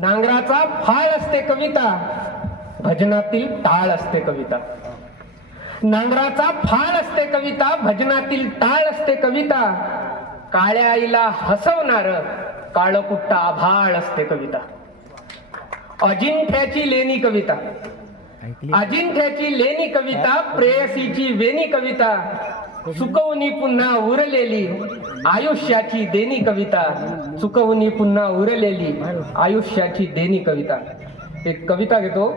नांगराचा फाळ असते कविता, भजनातील टाळ असते कविता. नांगराचा फाळ असते कविता, भजनातील टाळ असते कविता. काळ्या आईला हसवणार काळकुट्टा आभाळ असते कविता. अजिंठ्याची लेणी कविता, अजिंठ्याची लेणी कविता, प्रेयसीची वेणी कविता. चुकवणी पुन्हा उरलेली आयुष्याची देणी कविता, चुकवणी पुन्हा उरलेली आयुष्याची देणी कविता. एक कविता घेतो.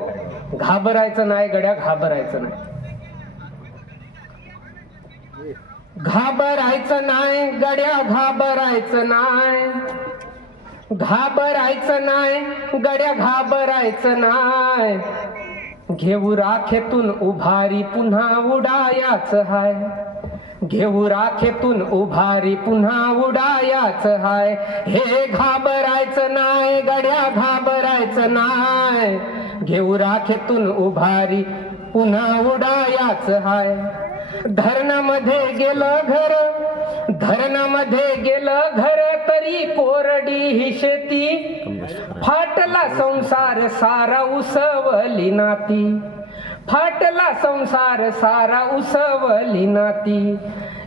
घाबरायचं नाही गड्या, घाबरायचं नाही, घाबरायचं नाही गड्या, घाबरायचं नाही, घाबरायचं नाही गड्या, घाबरायचं नाही. घेऊ राखेतून उभारी पुन्हा उडायाच हाय, घेऊ राखेतून उभारी पुन्हा उडायाच हाय. हे घाबरायचं नाही गड्या, घाबरायचं नाही, घेऊ राखेतून उभारी पुन्हा उडायाच हाय. धरणामध्ये गेलं घर, धरणामध्ये गेलं घर, तरी कोरडी ही शेती. फाटला संसार सारा उसवली नाती, फाटला संसार सारा उसवली नाती.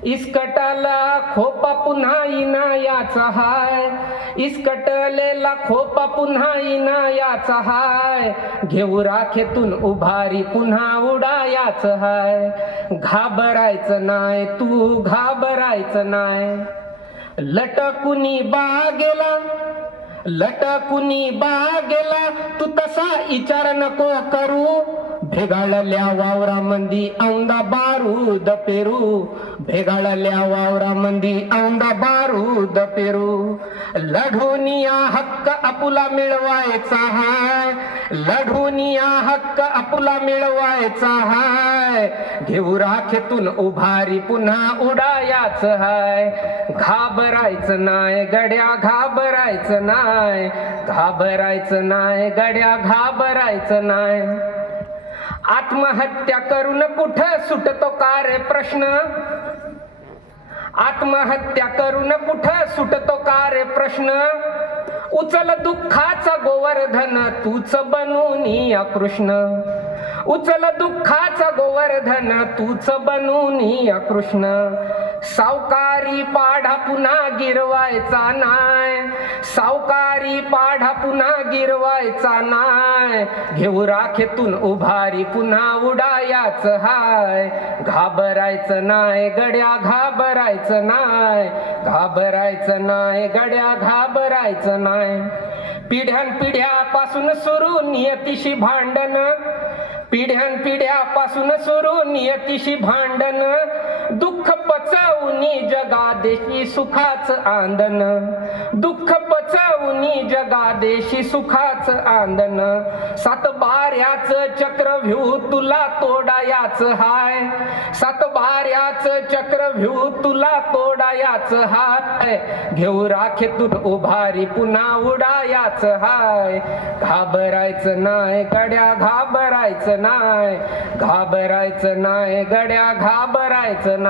इस्कटाला खोपा पुन्हा इना याचा हाय, इस्कटलेला खोपा पुन्हा इना याचा हाय. घेऊ राखेतून उभारी पुन्हा उडायाच हाय. घाबरायचं नाही तू, घाबरायचं नाही. लटकुनी बागेला, लटकुनी बागेला, तू तसा विचार नको करू. भेगाळल्या वावरामंदी औंदा बारूद पेरू, भेगाळल्या वावरामंदी औंदा बारूद पेरू. लढूनिया हक्क आपुला मिळवायचा हाय, लढूनिया हक्क आपुला मिळवायचा हाय. घेऊ राखेतून उभारी पुन्हा उडायाच हाय. घाबरायचं नाही गड्या, घाबरायचं नाही, घाबरायचं नाही गड्या, घाबरायचं नाही. आत्महत्या करून कुठं सुटतो का रे प्रश्न, आत्महत्या करून कुठं सुटतो का रे प्रश्न. उचल दुःखाचा गोवर्धन तूच बनून या कृष्ण, उचल दुःखाचा गोवर्धन तूच बनून या कृष्ण. सावकारी पाढा पुन्हा गिरवायचा नाय, सावकारी पाढा पुन्हा गिरवायचा नाय. घेऊ राखेतून उभारी पुन्हा उडायाच हाय. घाबरायचं नाय गड्या, घाबरायचं नाय, घाबरायचं नाय गड्या, घाबरायचं नाय. पिढ्यानपिढ्यापासून सुरू नियतीशी भांडण, पिढ्यानपिढ्यापासून सुरू नियतीशी भांडण. दुःख पचवूनी जगादेशी सुखाच आंदन, दुःख पचवूनी जगादेशी सुखाच आंदन. सातबाऱ्याच चक्रव्यूह तुला तोडायाच हाय, सातबाऱ्याच चक्रव्यूह तुला तोडायाच हाय. घेऊ राखेतून उभारी पुन्हा उडायाच हाय. घाबरायचं नाय गड्या, घाबरायचं नाय, घाबरायचं नाय गड्या, घाबरायचं नाय.